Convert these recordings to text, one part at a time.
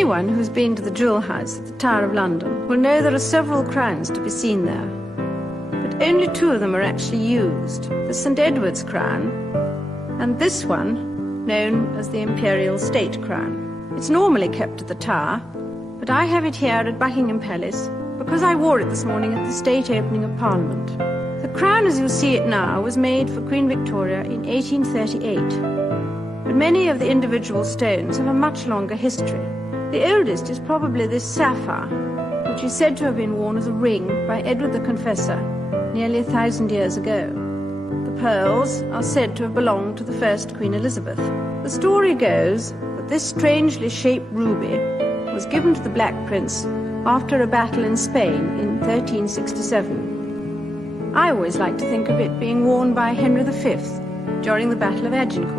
Anyone who's been to the Jewel House at the Tower of London will know there are several crowns to be seen there. But only two of them are actually used. The St. Edward's crown and this one, known as the Imperial State Crown. It's normally kept at the Tower, but I have it here at Buckingham Palace because I wore it this morning at the state opening of Parliament. The crown as you see it now was made for Queen Victoria in 1838, but many of the individual stones have a much longer history. The oldest is probably this sapphire, which is said to have been worn as a ring by Edward the Confessor nearly 1,000 years ago. The pearls are said to have belonged to the first Queen Elizabeth. The story goes that this strangely shaped ruby was given to the Black Prince after a battle in Spain in 1367. I always like to think of it being worn by Henry V during the Battle of Agincourt.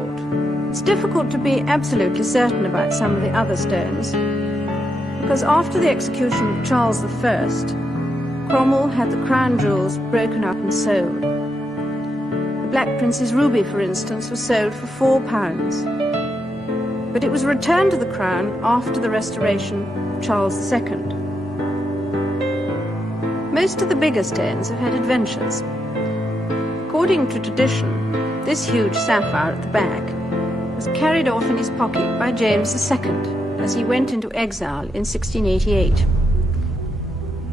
It's difficult to be absolutely certain about some of the other stones, because after the execution of Charles I, Cromwell had the crown jewels broken up and sold. The Black Prince's ruby, for instance, was sold for £4, but it was returned to the crown after the restoration of Charles II. Most of the bigger stones have had adventures. According to tradition, this huge sapphire at the back was carried off in his pocket by James II as he went into exile in 1688.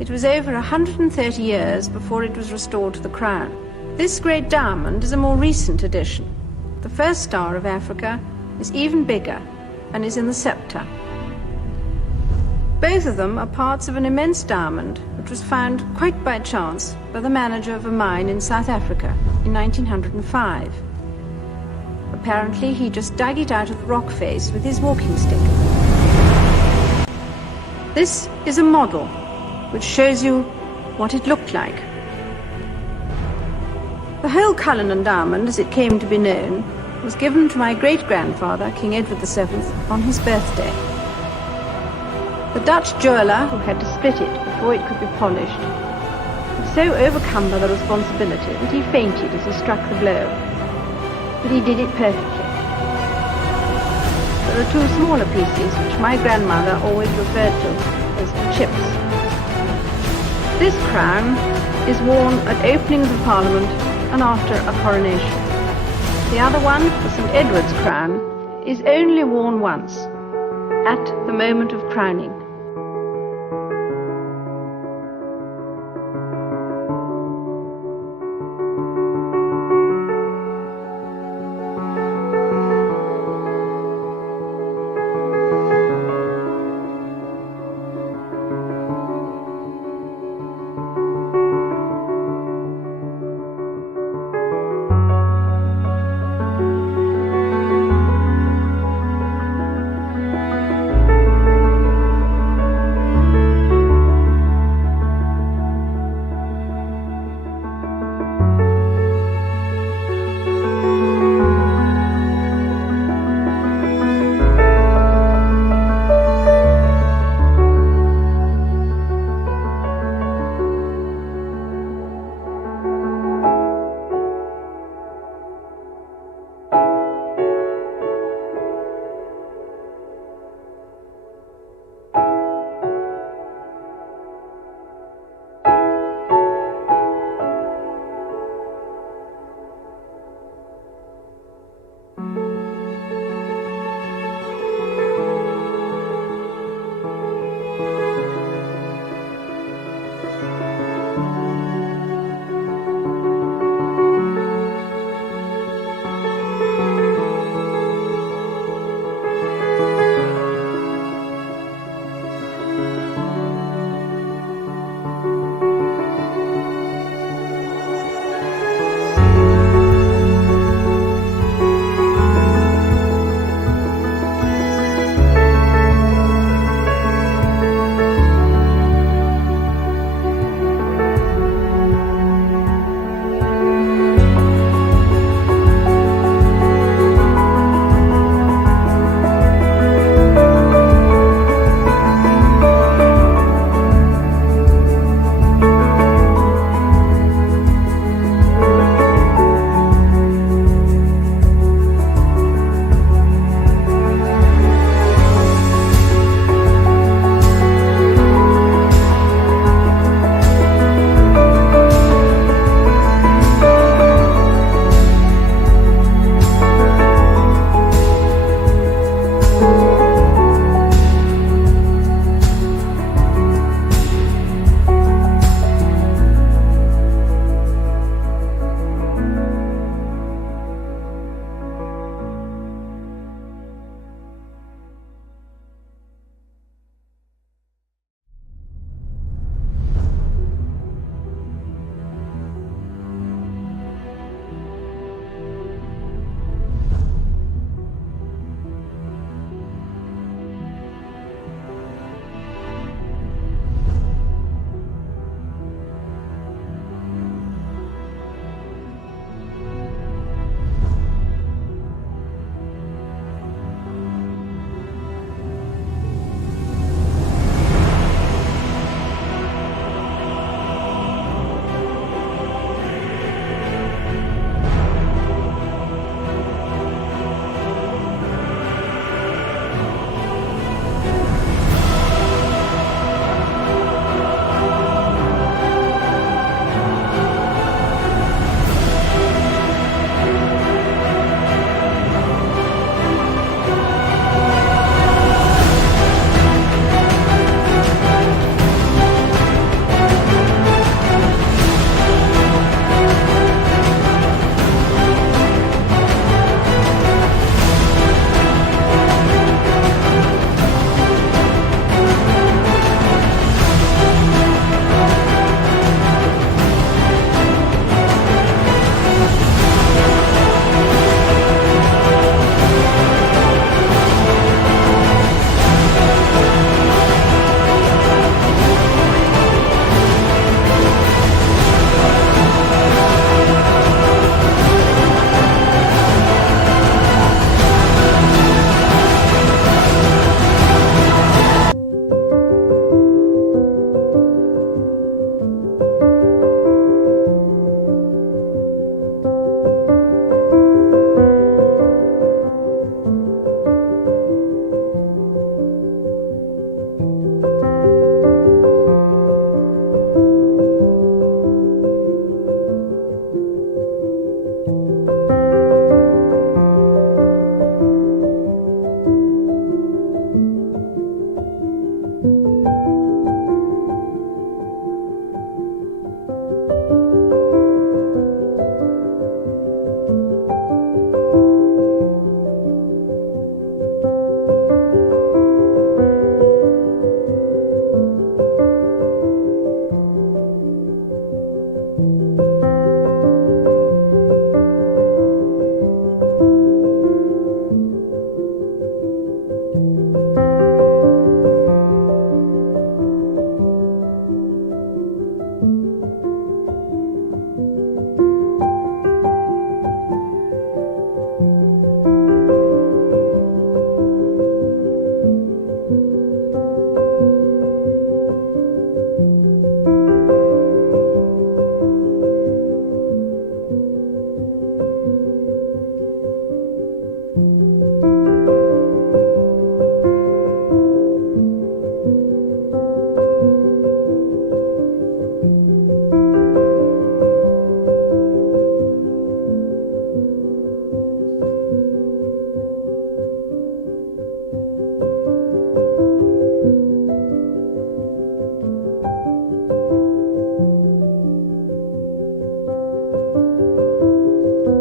It was over 130 years before it was restored to the crown. This great diamond is a more recent addition. The first star of Africa is even bigger and is in the scepter. Both of them are parts of an immense diamond which was found quite by chance by the manager of a mine in South Africa in 1905. Apparently he just dug it out of the rock face with his walking stick. This is a model which shows you what it looked like. The whole Cullinan diamond, as it came to be known, was given to my great-grandfather, King Edward VII, on his birthday. The Dutch jeweller, who had to split it before it could be polished, was so overcome by the responsibility that he fainted as he struck the blow. But he did it perfectly. There are two smaller pieces which my grandmother always referred to as chips. This crown is worn at openings of Parliament and after a coronation. The other one, the St. Edward's crown, is only worn once, at the moment of crowning.